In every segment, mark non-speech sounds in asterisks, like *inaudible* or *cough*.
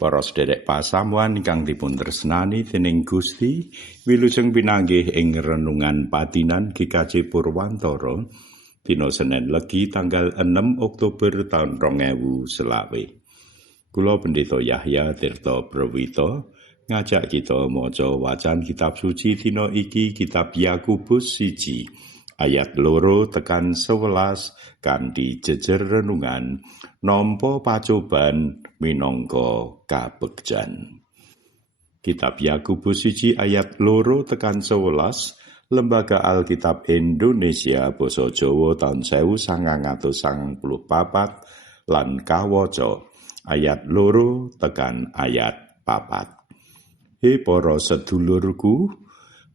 Para sederek pasamuan ingkang dipun tresnani dening Gusti, wilujeng pinanggih ing renungan patinan GKJ Purwantara dina Senin Legi tanggal 6 Oktober taun 2000 selawe. Kula Pendeta Yahya Tirta Prawito ngajak kita maca wacan kitab suci dina iki kitab Yakubus siji ayat loro tekan 11 kanthi jejer renungan nampa pacoban minangka kabegjan. Kitab Yakubus siji ayat loro tekan 11 Lembaga Alkitab Indonesia Basa Jawa tahun 1954 lan kawaca ayat loro tekan ayat papat. He para sedulurku,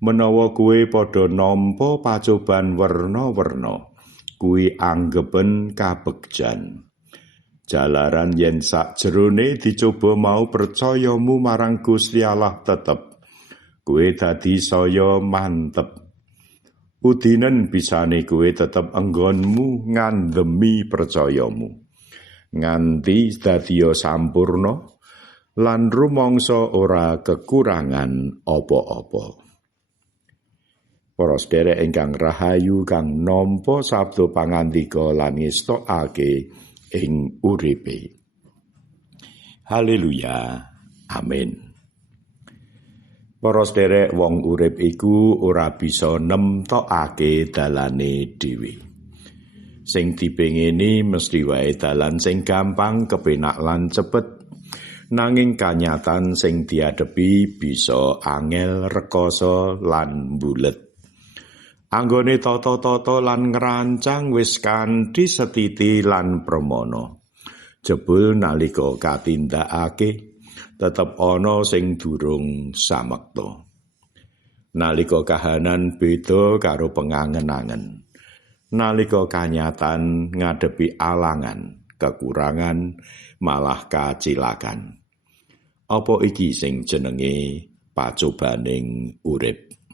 menawa kue padha nampa pacoban werna-werna, kuwi anggepen kabegjan. Jalaran yen sak jerone dicoba mau percayamu marang Gusti Allah tetep, kue dadi saya mantep. Udinen bisane kowe tetep enggonmu ngandemi percayamu. Nganti dadiya sampurna lan rumangsa ora kekurangan apa-apa. Para sedherek ingkang rahayu kang nampa sabda pangandika lan ngestokake ing uripe. Haleluya. Amin. Para sederek wong urip iku ora bisa nemtokake dalane dhewe. Sing dipengeni mesti wae dalan sing gampang kepenak lan cepet. Nanging kanyatan sing diadepi bisa angel rekoso lan bulet. Anggone tata-tata lan ngrancang wis kanthi setiti lan premono. Jebul nalika katindakake tetep ana sing durung samekta. Nalika kahanan beda karo pengangen-angen. Nalika kanyatan ngadepi alangan, kekurangan, malah kacilakan. Apa iki sing jenenge pacobaning urip?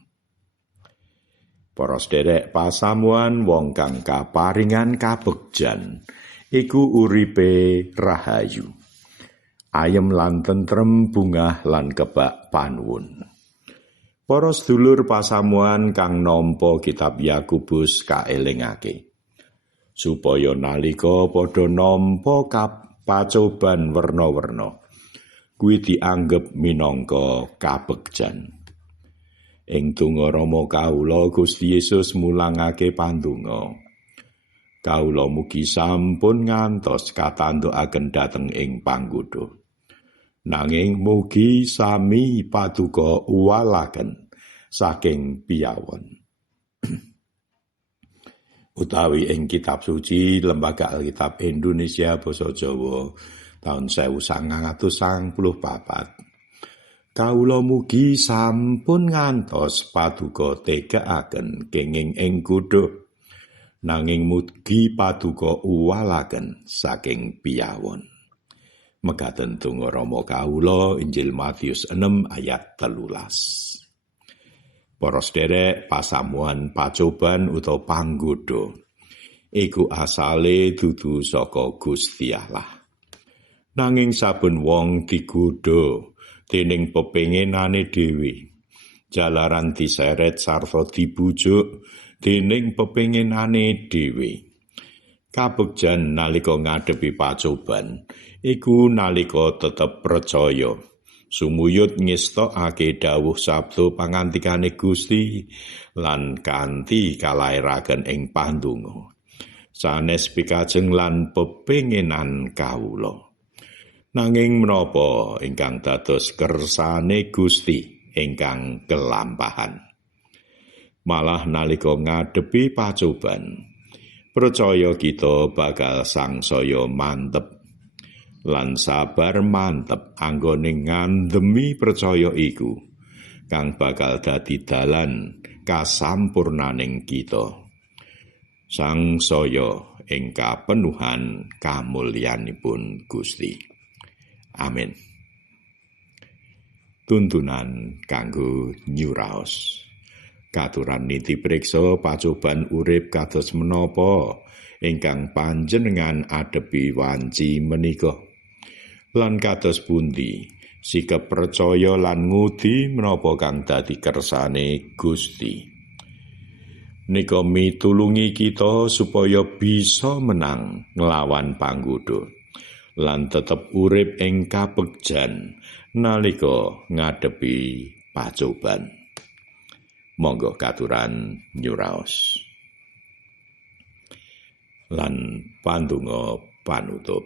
Para sederek pasamuan wong kang kaparingan kabegjan iku uripe rahayu. ayem lan tentrem bungah lan kebak panuwun. Para sedulur pasamuan kang nampa kitab Yakubus kaelingake supaya nalika padha nampa kapacoban werna-werna kuwi dianggep minangka kabegjan. Ing donga Rama kawula Gusti Yesus mulangake pandonga. Kawula mugi sampun ngantos katandukaken dhateng ing panggodha. nanging mugi sami paduka uwalaken saking piyawon *clears throat* utawi ing kitab suci lembaga alkitab Indonesia basa Jawa tahun 1994 Kawula mugi sampun ngantos paduka tegakaken kenging ing kuduh nanging mugi paduka uwalaken saking piyawon mekaten donga Rama kawula Injil Matius 6 ayat telulas. Para sederek pasamuan pacoban utawa panggoda iku asale dudu saka Gusti Allah. Nanging saben wong digodha dening pepengenane dhewe. Jalaran diseret sarta dibujuk dening pepengenane dhewe. Kabegjan nalika ngadepi pacoban iku nalika tetep percaya sumuyut ngestokake dawuh sabdo pangantikane Gusti lan kanthi kalairaken ing pandonga sanes pikajeng lan pepengenan kawula nanging menapa ingkang dados kersane Gusti ingkang kelampahan? Malah nalika ngadepi pacoban percaya kita bakal sangsaya mantep. Lan sabar mantep anggone ngandemi percaya iku kang bakal dadi dalan kasampurnaning kita. Sang saya ing kapenuhan kamulyanipun Gusti amin. Tuntunan kanggo nyuraos. Katuran niti priksa pacoban urip kados menapa ingkang panjenengan adepi wanci menika. Lan kados pundi sikap percaya lan ngudi menapa kang dadi kersane Gusti. Nika mitulungi kita supaya bisa menang nglawan panggoda lan tetep urip ing kapegjan nalika ngadepi pacoban. Monggo katuran nyuraos. Lan pandonga panutup.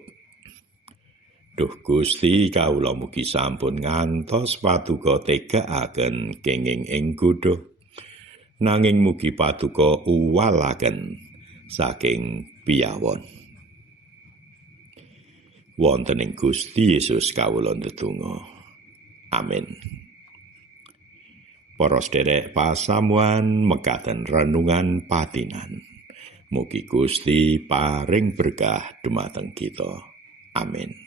Duh Gusti kawula mugi sampun ngantos patuko tegakaken kenging ing kuduh nanging mugi patuko uwalaken saking piyawon wonten ing Gusti Yesus kawula ndedonga amin. Para sederek pasamuan mekaten renungan patinan. Mugi Gusti paring berkah dumateng kita. Amin